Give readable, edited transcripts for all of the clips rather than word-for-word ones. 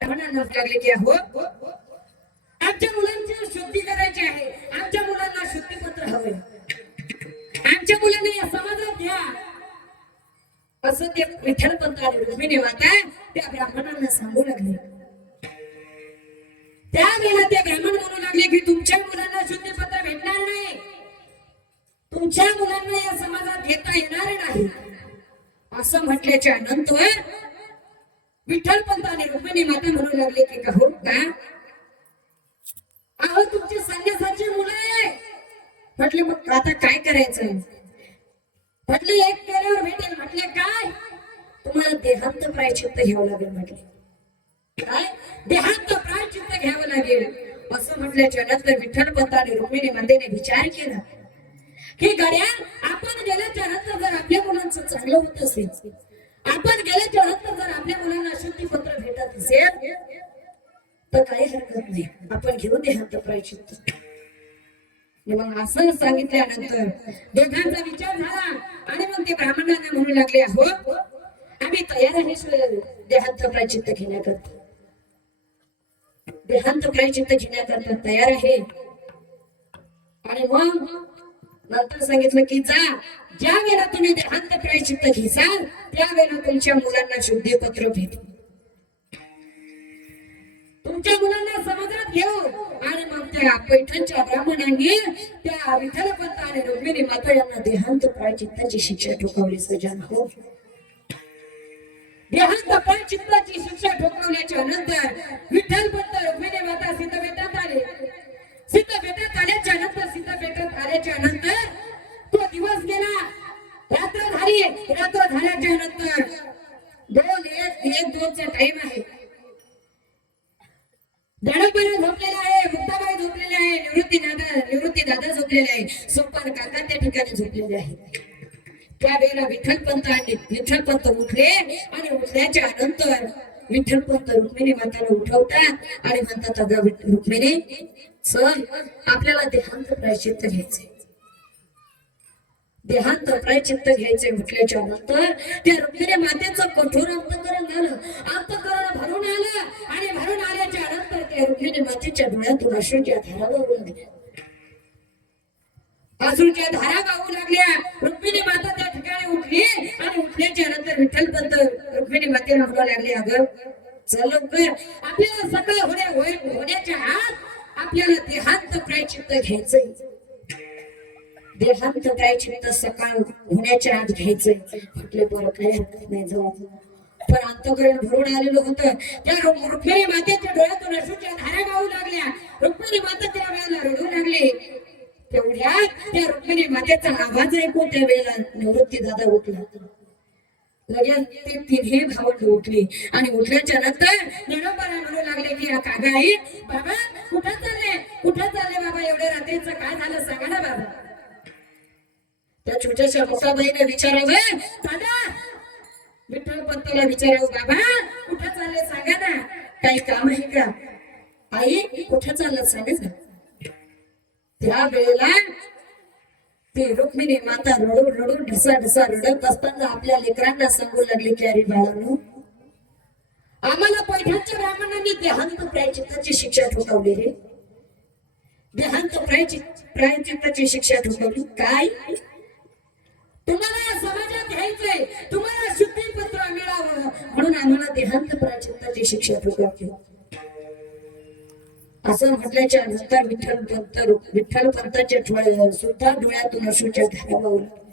ब्राह्मणांना लागले की हो आमच्या मुलांची शुद्धी करायची आहे, आमच्या मुलांना शुद्धीपत्र हवे, आमच्या मुलांना या समाजात घ्या असं ते विठ्ठलपंत आणि रुक्मिणी माता त्या ब्राह्मणांना सांगू लागले. त्यावेळेला ते ब्राह्मण म्हणू लागले की तुमच्या मुलांना शुद्धीपत्र भेटणार नाही, तुमच्या मुलांना या समाजात घेता येणार नाही असं म्हटल्याच्या नंतर विठ्ठलपंत आणि रुक्मिणी माता म्हणू लागले की का हो का अहो तुमची संन्यासाची मुलं आहे. म्हटले मग आता काय करायचं. म्हटले एक केल्यावर भेटेल. म्हटले काय तुम्हाला देहांत प्रायश्चित्त घ्यावं लागेल. म्हटले काय देहांत प्रायश्चित्त घ्यावं लागेल असं म्हटल्याच्या नंतर विठ्ठलपंत आणि रुक्मिणी मातेने विचार केला की गड्या आपण गेल्याच्या नंतर जर आपल्या मुलांचं चांगलं होत असेल, आपण गेल्याच्या नंतर जर आपल्या मुलांना शुद्धीपत्र भेटत असेल तर काही हरकत नाही, आपण घेऊन देहांत प्रायश्चित्त. मग असं सांगितल्यानंतर दोघांचा विचार झाला आणि मग ते ब्राह्मणांना म्हणू लागले हो आम्ही तयार आहे देहांत प्रायश्चित्त घेण्याकरता, देहांत प्रायश्चित्त घेण्याकरता तयार आहे. आणि मग नंतर सांगितलं की ज्या वेळेला तुम्ही देहांत प्रायश्चित्त घेसाल त्यावेळेला तुमच्या मुलांना शुद्धीपत्र भेटेल, तुमच्या मुलांना समाजात घेऊ. आणि मग त्या पैठणच्या ब्राह्मणांनी त्या विठ्ठलपंत आणि रुक्मिणी माता यांना देहांत प्रायश्चित्ताची शिक्षा ठोकावली. सजन हो देहांत प्रायश्चित्ताची शिक्षा ठोकावल्याच्या नंतर विठ्ठलपंत रुक्मिणी माता सीताबेटात आले. सीताबेटात आल्याच्या नंतर सीताबेटात आल्याच्या नंतर तो दिवस गेला, रात्र झाली. रात्र झाल्याच्या नंतर 2:00-1:00-2:00चा टाइम आहे. दडपण झोपलेला आहे, मुक्ताबाई झोपलेले आहे, निवृत्ती दादा झोपलेले आहे, सोपान काका त्या ठिकाणी झोपलेले आहे. त्यावेळेला विठ्ठलपंत उठले आणि उठल्याच्या नंतर विठ्ठलपंत रुक्मिणी माताला उठवतात आणि म्हणतात अगं रुक्मिणी चल आपल्याला देहांत प्रायश्चित्त घ्यायचे, देहांत प्रायश्चित्त घ्यायचे. म्हटल्याच्या नंतर त्या रुक्मिणी मातेचं कठोर अंतःकरण झालं, अंतःकरण भरून आलं आणि भरून आल्याच्या नंतर त्या रुक्मिणी मातेच्या डोळ्यातून अश्रूच्या धारा वाहू लागल्या, अश्रूच्या धारा वाहू लागल्या. रुक्मिणी माता त्या ठिकाणी उठली आणि उठल्याच्या नंतर विठ्ठलपंत रुक्मिणी मातेला म्हणू लागले अगं चल लवकर आपल्याला सकाळ होण्याच्या आत आपल्याला देहांत प्रायश्चित्त घ्यायचंय, देहांत प्रायश्चित्त सकाळ होण्याच्या आत घ्यायचंय. म्हटले बरं काही हरकत नाही जाऊ. पण अंतःकरण भरून आलेलं होतं. त्या रुक्मिणी मातेच्या डोळ्यातून अश्रूच्या धारा वाहू लागल्या. रुक्मिणी माता त्या वेळेला रडू लागली. तेवढ्यात त्या रुक्मिणी मातेचा आवाज ऐकून त्या वेळेला निवृत्ती दादा उठला. लगेच ते तिन्ही भावंड उठली आणि उठल्याच्या नंतर निरोपाला म्हणू लागले की कागा आई बाबा कुठं चालले बाबा, एवढ्या रात्रीचं काय झालं सांगा ना बाबा. त्या छोट्याशा मुक्ताबाईने विचारावं दादा विठ्ठलपंताला विचारावं बाबा कुठं चालले सांगा ना, काही काम आहे का. आई कुठं चाललं सांगा ना. त्या वेळेला ती रुक्मिणी माता रडून ढसा रडत असताना आपल्या लेकरांना सांगू लागली की अरे बाळांनो आम्हाला पैठणच्या ब्राह्मणांनी देहांत प्रायश्चित्ताची शिक्षा ठोकावली रे, देहांत प्रायश्चित्ताची शिक्षा ठोकावली. काय तुम्हाला समाजात घ्यायचंय, तुम्हाला शुद्धीपत्र मिळावं म्हणून आम्हाला देहांत प्रायश्चित्ताची शिक्षा ठोकावली. असं म्हटल्याच्या नंतर विठ्ठलपंताच्या सुद्धा डोळ्यातून अश्रूच्या धारा वाहू लागल्या.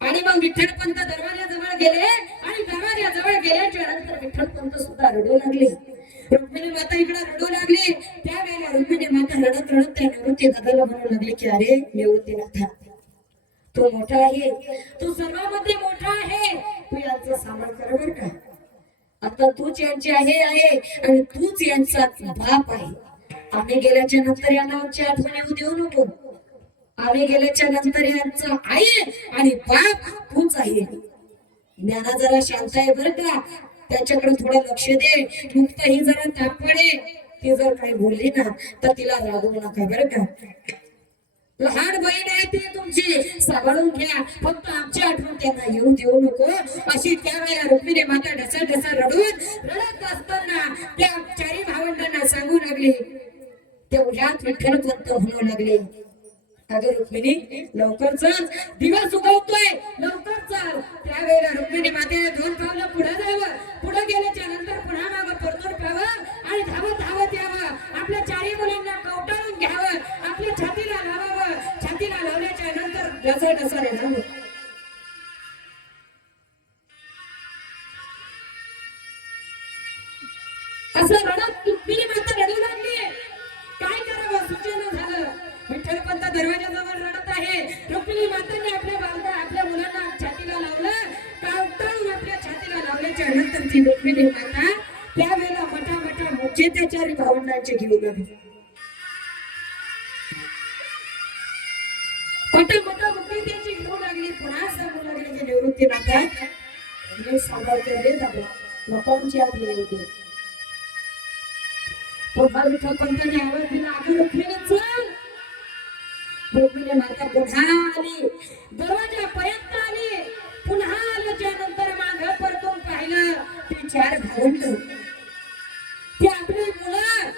आणि मग विठ्ठलपंत दरवाजाजवळ गेले आणि दरवाजाजवळ गेल्याच्या नंतर विठ्ठलपंत सुद्धा रडू लागले. रुक्मिणी माता इकडे रडू लागली. त्यावेळेला रुक्मिणी माता रडत त्या निवृत्ती दादाला म्हणू लागली की अरे निवृत्तीनाथा तू मोठा आहे, तू सर्वांमध्ये मोठा आहे, तू यांचं सामान कर बर का. आता तूच यांची आहे आणि तूच यांचा बाप आहे. आम्ही गेल्याच्या नंतर यांना आमची आठवण येऊ देऊ नको. आम्ही गेल्याच्या नंतर यांचा आई आणि बाप तूच आहे. ज्ञाना जरा शांत आहे बर का, त्याच्याकडे थोडं लक्ष दे. मुक्त ही जरा तापडे, ती जर काही बोलली ना तर तिला रागवू नका बर का. लहान बहीण आहे ती तुमची, सांभाळून घ्या, फक्त आमची आठवण त्यांना येऊ देऊ नको. अशी त्यावेळेला रुक्मिणी माता ढसा रडत असताना लागली तेवढ्यात विठ्ठल पंत म्हणू लागले, अगं रुक्मिणी लवकर चल, दिवस उगवतोय, लवकर चल. त्यावेळेला रुक्मिणी मातेने 2 पावलं पुढे जावं, पुढे गेल्याच्या नंतर पुन्हा मागं परतून पाहावं आणि धावत धावत यावं, आपल्या 4 मुलांना कवटाळून घ्यावं, आपल्या छातीला लावावं, छातीला लावल्याच्या नंतर डसा रडावं. असं रडत रुक्मिणी माता रडू लागली. काय करावं सुचेना झालं. विठ्ठल पंत दरवाजाजवळ रडत आहे. रुक्मिणी मातांनी आपल्या मुलांना छातीला लावलं, कावटाळून आपल्या छातीला लावल्याच्या नंतर ती रुक्मिणी माता त्यावेळेला मटा मोठे त्या 4 भावंडांचे घेऊ लागली. मटा मोठी त्याची घेऊ लागली. पुन्हा सांगू लागली की निवृत्ती माता मी सांभाळते रे दादा, लोकांची आत होते. पुन्हा विठ्ठल पंतांनी आवाज दिला, अगं रुक्मिणी चल. रुक्मिणी माता पुन्हा आली, दरवाजापर्यंत आली. पुन्हा आल्याच्या नंतर मागं परतून पाहिलं, ती 4 भावंड, ती आपली मुलं,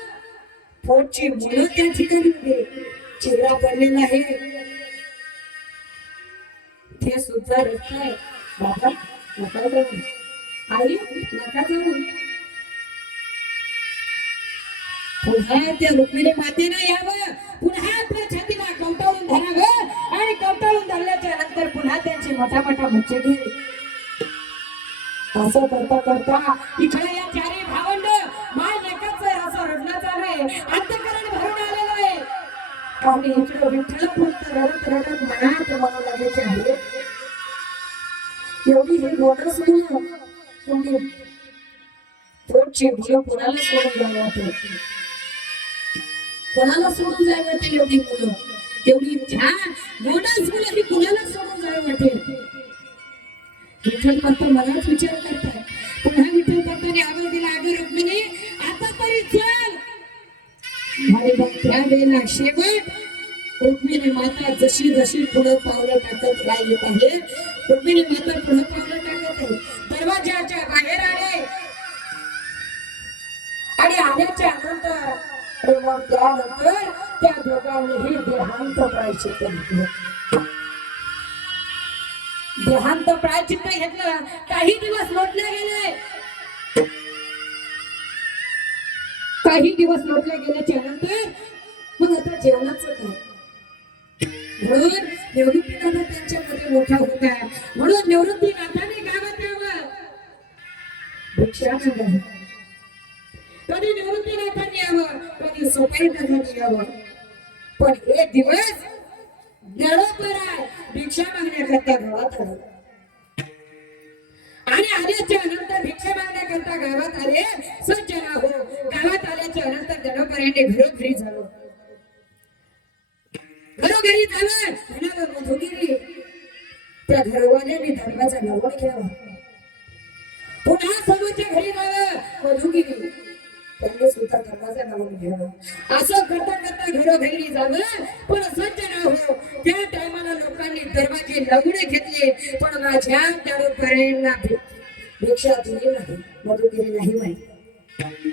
पोटची मुलं त्या ठिकाणी होते. चिरा पडलेला आहे, ते सुद्धा रडताय. बाबा नका जाऊ, आई नका जाऊ. पुन्हा त्या रुक्मिणी मातेनं यावं, पुन्हा आपल्या छातीला कवटाळून धरावं आणि कवटाळून धरल्याच्या नंतर पुन्हा त्यांची मोठा मुच्चे घे. असं करता इकडे या 4 भावंड माय लेकाचं असं रडणं चालू आहे, अंतःकरण भरून आलेलं आहे. आणि इकडे विठ्ठल पंत रडत मनात म्हणू लागायचे आहे, एवढी हे गोडस मुलं पोटची मुलं कोणाला सोडून जावं वाटत, कोणाला सोडून जावं वाटेल. एवढी मुलं, एवढी छान गोडस मुलं ही कोणाला सोडून जावं वाटेल. विठ्ठल पंत मनात विचार करतात. पुन्हा विठ्ठल पंताने आवाज दिला, अगं रुक्मिणी आता तरी चल. आणि मग त्यावेळेला शेवट रुक्मिणी माता जशी पुढे पावलं टाकत राहिली आहे, रुक्मिणी माता पुढे पावलं टाकत आहे. दरवाजाच्या बाहेर आले आणि आल्याच्या नंतर मग त्यानंतर त्या दोघांनीही देहांत प्रायश्चित्त घेतलं. देहांत प्रायश्चित्त घेतलं. काही दिवस लोटले गेले, काही दिवस लोटले गेल्याच्या नंतर मग आता जेवणाचं काय. म्हणून निवृत्तीनाथ त्यांच्यामध्ये मोठा होता. म्हणून निवृत्तीनाथाने गावात यावं, भिक्षा मागावं. कधी निवृत्तीनाथांनी यावं, कधी सोपाईनाथांनी यावं. पण एक दिवस गडोपराय भिक्षा मागण्याकरता गावात आले. आणि आल्याच्या नंतर भिक्षा मागण्याकरता गावात आले. सज्जना हो, गावात आल्याच्या नंतर गडोपरायांनी घरोघरी जावं. घरोघरी जावं म्हणावं, मधुगिरी. त्या घरवाल्याने दरवाजा लावून घ्यावा. पुन्हा समोरच्या घरी जावं, मधुगिरी. त्यांनी सुद्धा दरवाजा लावून घ्यावा. असं करता घरोघरी जावं. पण सज्जना हो, त्या टायमाला लोकांनी दरवाजे लावून घेतले, पण माझ्या गडोपरायांना भिक्षा दिली नाही, मधुगिरी नाही माहिती.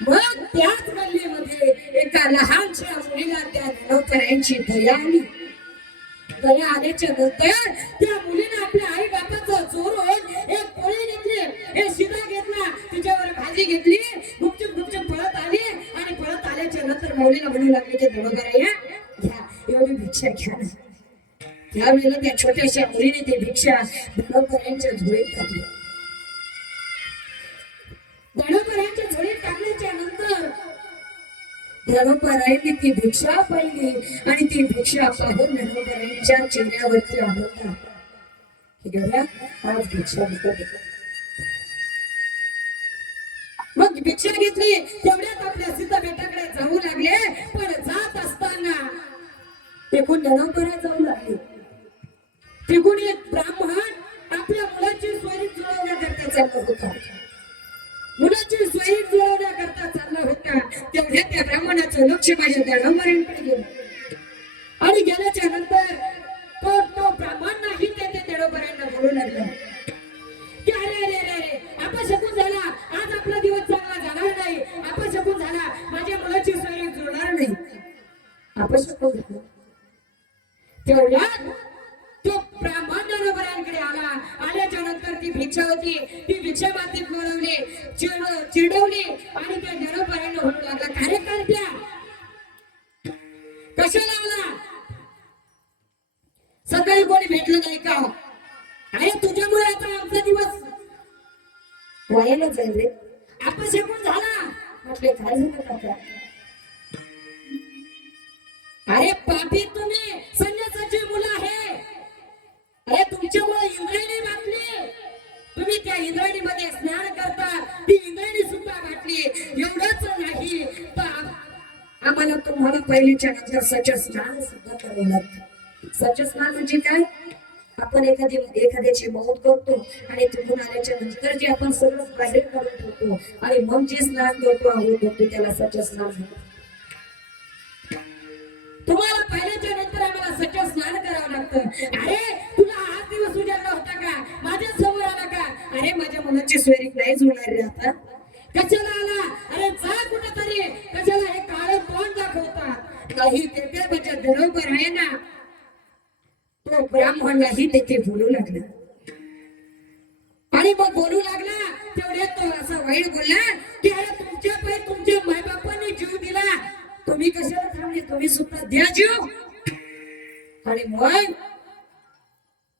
मग त्याच गल्लीमध्ये एका लहानशा मुलीला त्या गडोपरायांची दया आली. दया आल्याच्या नंतर त्या मुलीने आपल्या आई बापाचं चोरून एक पोळी घेतली, एक शिरा घेतला, तिच्यावर भाजी घेतली, गुपचूप पळत आली. आणि पळत आल्याच्या नंतर मुलीला म्हणू लागली की गडोपराया घ्या, एवढी भिक्षा घ्या ना. त्यावेळेला त्या छोट्याशा मुलीने ती भिक्षा गडोपरायांच्या झोळीत टाकली. गडोपरायांच्या झोळीत टाकल्याच्या नंतर गडोपरायांनी ती भिक्षा पाहिली आणि ती भिक्षा पाहून गडोपरायांच्या चेहऱ्यावरती आनंद. आज भिक्षा विकत. मग भिक्षा घेतली. तेवढ्यात आपल्या सीताबेटाकडे जाऊ लागले. पण जात असताना तिकून गडोपरा जाऊ लागले. तिकून एक ब्राह्मण आपल्या मुलाची सोयरी जुळवण्याकरता चालला होता. मुलाची सोयरी जुळवण्याकरता चालला होता. तेवढ्या त्या ब्राह्मणाचं लक्ष माझ्या गडोपरांकडे गेलं. आणि गेल्याच्या नंतर तो ब्राह्मण नाही ते गडोपरांना बोलू लागला की अरे अपशकुन झाला, आज आपला दिवस चांगला जाणार नाही, अपशकुन झाला, माझ्या चिडवली आणि त्या ज्ञानोबाईंना म्हणू लागला, कार्यकर्त्या कशाला आला? सकाळी कोणी भेटलं नाही का? अरे तुझ्यामुळे आता आमचा दिवस वायाला जाईल रे, अपशकुन झाला. म्हटले काय झालं काका? अरे पापी तुम्ही संन्यासाची मुलं आहे. अरे तुमच्यामुळे इंद्रायणी बाटली, तुम्ही त्या इंद्रायणीमध्ये स्नान करता, ती इंद्रायणी सुद्धा बाटली. एवढंच नाही तर आम्हाला तुम्हाला पहिलीच्या नंतर सच स्नान सुद्धा करावं लागतं. सच स्नान म्हणजे काय? आपण एखाद्याची मौत करतो आणि तिथून आल्याच्या नंतर जे आपण सगळं बाहेर काढून ठेवतो आणि मग जे स्नान करतो आंघोळ करतो त्याला सच स्नान म्हणतात. तुम्हाला पहिल्याच्या नंतर आम्हाला सच स्नान करावं लागतं. अरे तुला हा दिवस उजाडला होता का? माझ्या समोर आला का? अरे माझ्या मुलाची सोयरी नाही जुळणार रे आता. कशाला आला? अरे जा कुठेतरी. कशाला हे काळं तोंड दाखवतात? नाही ते बचत बरोबर आहे ना. तो ब्राह्मणालाही तेथे बोलू लागला आणि मग बोलू लागला तेवढ्यात तो असा वाईट बोलला की अरे तुमच्या मायबापांनी जीव दिला, तुम्ही कशाला थांबले? तुम्ही सुद्धा द्या जीव. आणि मग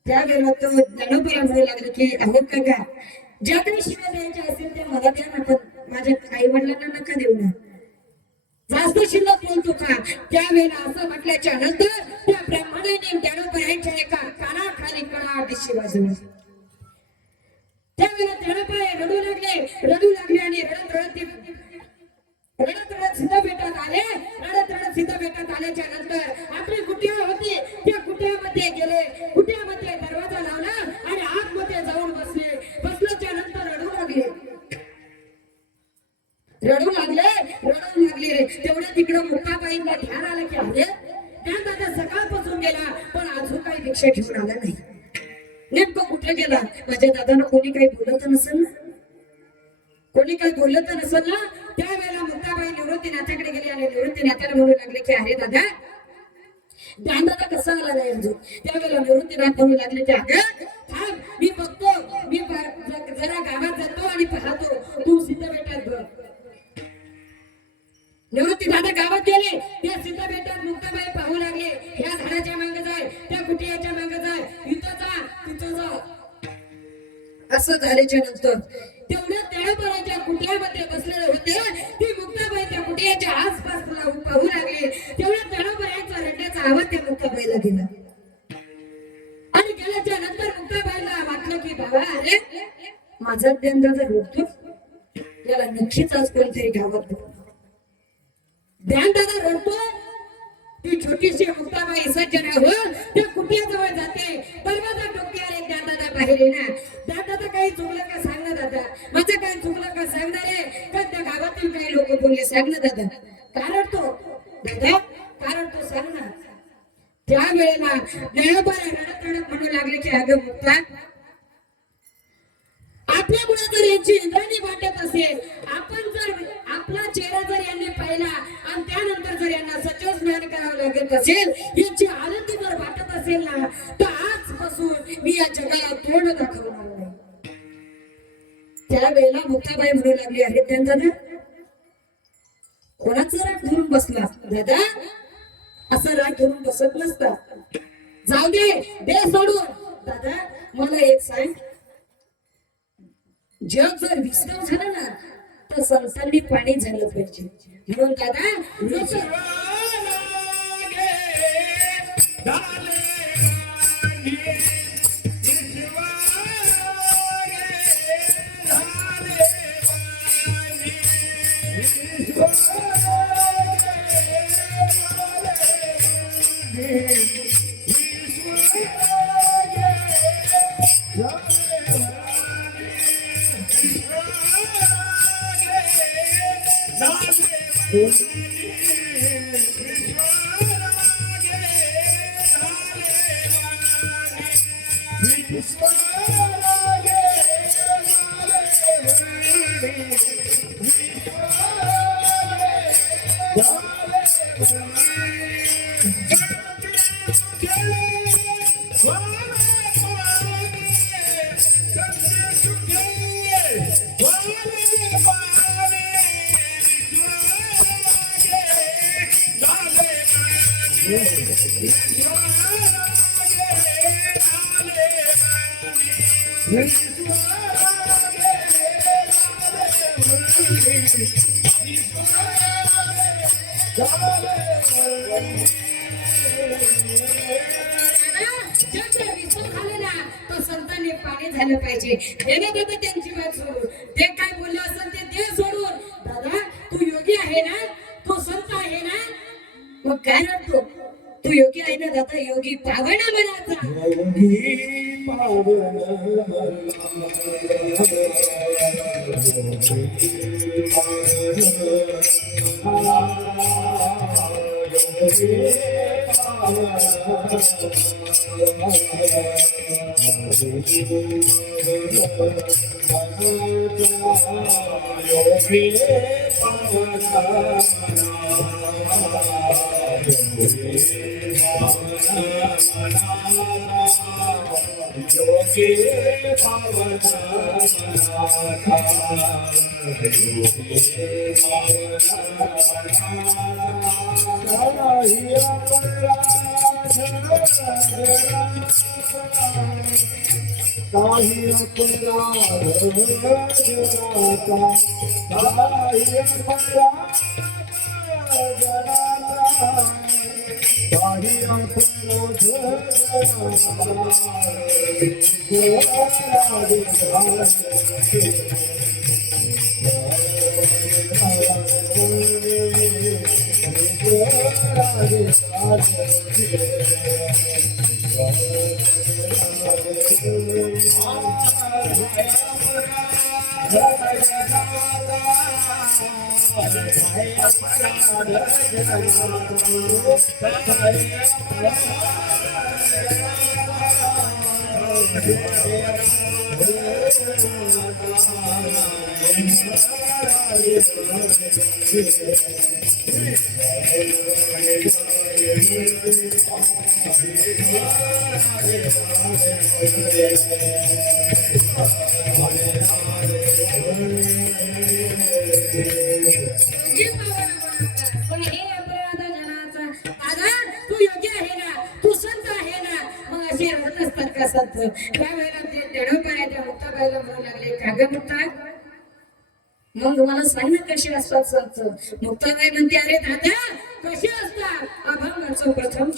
त्यावेळेला तो ज्ञानोबाला म्हणू लागला की अहो काका, ज्या काही शिव्या द्यायच्या असेल त्या मला द्या ना, पण माझ्या आई वडिलांना नका देऊ ना. जास्त शिल्लक बोलतो का? त्यावेळेला असं म्हटल्याच्या नंतर त्या ब्राह्मणाने ज्ञानोबाईंच्या एका कानाखाली कणा दिशी वाजवली. त्यावेळेला ज्ञानोबाई रडू लागले आणि रडत सिद्ध भेटत आले. रडत सिद्ध भेटत आल्याच्या नंतर आपली कुटिया होती त्या कुटियामध्ये गेले. कुटियामध्ये दरवाजा लावला आणि आतमध्ये जाऊन बसल्याच्या नंतर रडू लागले. तेवढ्या तिकडं मुक्ताबाईंना ध्यान आलं की अरे त्या दादा सकाळपासून गेला पण अजून काही भिक्षा घेऊन आला नाही. नेमकं कुठे गेला? माझ्या दादांना कोणी काही बोलत नसेल ना, त्यावेळेला मुक्ताबाई निवृत्तीनाथाकडे गेली आणि निवृत्तीनाथाला म्हणू लागले की अरे दादा दादा कसा आला नाही अजून. त्यावेळेला निवृत्तीनाथ म्हणू लागले की अगं थांब, मी बघतो, मी जरा गावात जातो आणि पाहतो, तू सिद्ध बेटात बघ. निवृत्ती दादा गावात गेले. त्या सिद्ध बेटात मुक्ताबाई पाहू लागले. ह्या झाडाच्या मागे जाय, त्या कुटियाच्या मागे जाय, तिथं जा. असं झाल्याच्या नंतर तेवढ्या ज्ञानोबाईंच्या कुटियामध्ये बसलेले होते. ती मुक्ताबाई त्या कुटियाच्या आसपास पाहू लागले. तेवढ्या ज्ञानोबाईंचा रडण्याचा आवाज त्या मुक्ताबाईला गेला आणि गेल्याच्या नंतर मुक्ताबाईला वाटलं की बाबा अरे माझा ज्ञानदादा रडतो, याला नक्कीच आज कोणतरी गावात ज्ञानदादा रडतो. ती छोटीशी मुक्ताबाई सज्जन हो त्या कुटियाजवळ जाते. दरवाजा टोकल्याने ज्ञानदादा बाहेर येणार. ज्ञानदादा काही चुकलं का सांग ना दादा, माझं काही चुकलं का सांगणार आहे का? त्या गावातील काही लोक बोलले सांग ना दादा. कारण तो सांग ना. त्यावेळेला ज्ञानोबाला रडत म्हणू लागले की अगं मुक्ता, आपल्यामुळे जर यांची इंद्रायणी वाटत असेल, आपण जर आपला चेहरा जर यांनी पाहिला आणि त्यानंतर जर यांना सचोट स्नान करावं लागत असेल, यांची आनंदी जर वाटत असेल ना, तर आजपासून मी या जगाला तोंड दाखवणार नाही. त्यावेळेला मुक्ताबाई म्हणू लागली अरे दादा कोणाचा राग धरून बसला? दादा असं राग धरून बसत नसतात. जाऊ दे सोडून. दादा मला एक सांग, जग जर विस्तार झालं ना तर संसारनी पाणी झालं पाहिजे. म्हणून दादा संतांनी पाणी झालं पाहिजे देणं देतं त्यांची बात सोडून ते काय बोलले असेल ते सोडून दादा तू योगी आहे ना तू संत आहे ना मग काय म्हणतो तू योगी आहे ना दादा योगी पावना मनाचा मग मला सांग ना कशी असतात संत मुक्ताबाई म्हणते अरे दादा कशी असतात अभंगाचं प्रथम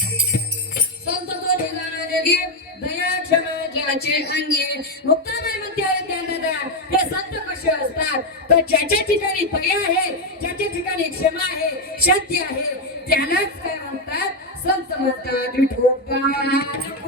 संत तो ठिकाणा जगी दया क्षमा ज्याचे अंगी मुक्ताबाई म्हणते अरे त्यांना द्या. हे संत कसे असतात तर ज्याच्या ठिकाणी दया आहे, ज्याच्या ठिकाणी क्षमा आहे, शांती आहे, त्यालाच काय म्हणतात संत म्हणतात विठोबा.